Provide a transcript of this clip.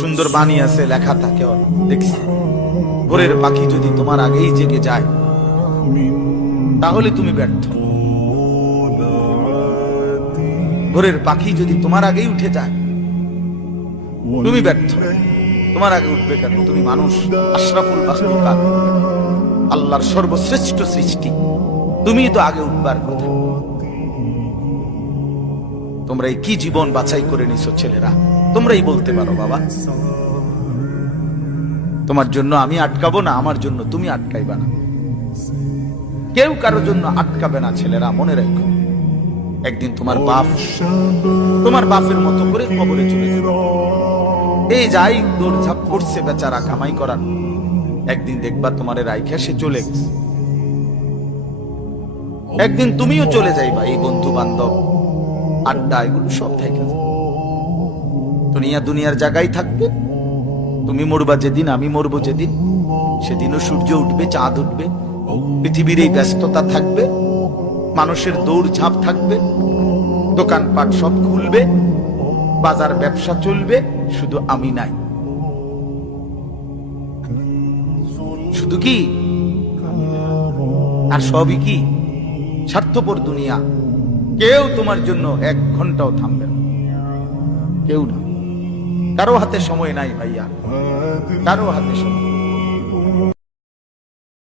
সুন্দর বাণী আছে, লেখা থাকে, দেখছি ভোরের পাখি যদি তোমার আগেই জেগে যায় তাহলে তুমি ব্যর্থ। ভোরের পাখি যদি তোমার আগেই উঠে যায় তুমি ব্যর্থ। তোমার আগে উঠবে কেন? তুমি মানুষ, আশরাফুল মাখলুকাত, আল্লাহর সর্বশ্রেষ্ঠ সৃষ্টি, তুমি তো আগে উঠবার কথা। তোমরা এই কি জীবন বাছাই করে নিছো ছেলেরা, তোমরাই বলতে পারো বাবা। তোমার জন্য আমি আটকাবো না, আমার জন্য তুমি আটকাইবা না। কেউ কারোর জন্য আটকাবে না ছেলেরা, মনে রাখো। একদিন তোমার বাপের মতো করে কবরে চলে যাবে। এই যাই দৌড়ঝাঁপ করছে বেচারা কামাই করার, একদিন দেখবা তোমার রাইখা সে চলে গেছে। একদিন তুমিও চলে যাইবা। এই বন্ধু বান্ধব আড্ডা এগুলো সব থেকে দুনিয়ার জায়গায় থাকবে। তুমি মরবা যেদিন, আমি মরবো যেদিন, সেদিনও সূর্য উঠবে, চাঁদ উঠবে, পৃথিবীর এই ব্যস্ততা থাকবে, মানুষের দৌড়ঝাঁপ থাকবে, দোকানপাট সব খুলবে, বাজার ব্যবসা চলবে, শুধু আমি নাই। শুধু কি আর সবই কি স্বার্থপর দুনিয়া। কেউ তোমার জন্য 1 ঘন্টাও থামবে না, কেউ না। কারো হাতে সময় নাই ভাইয়া, কারো হাতে সময়।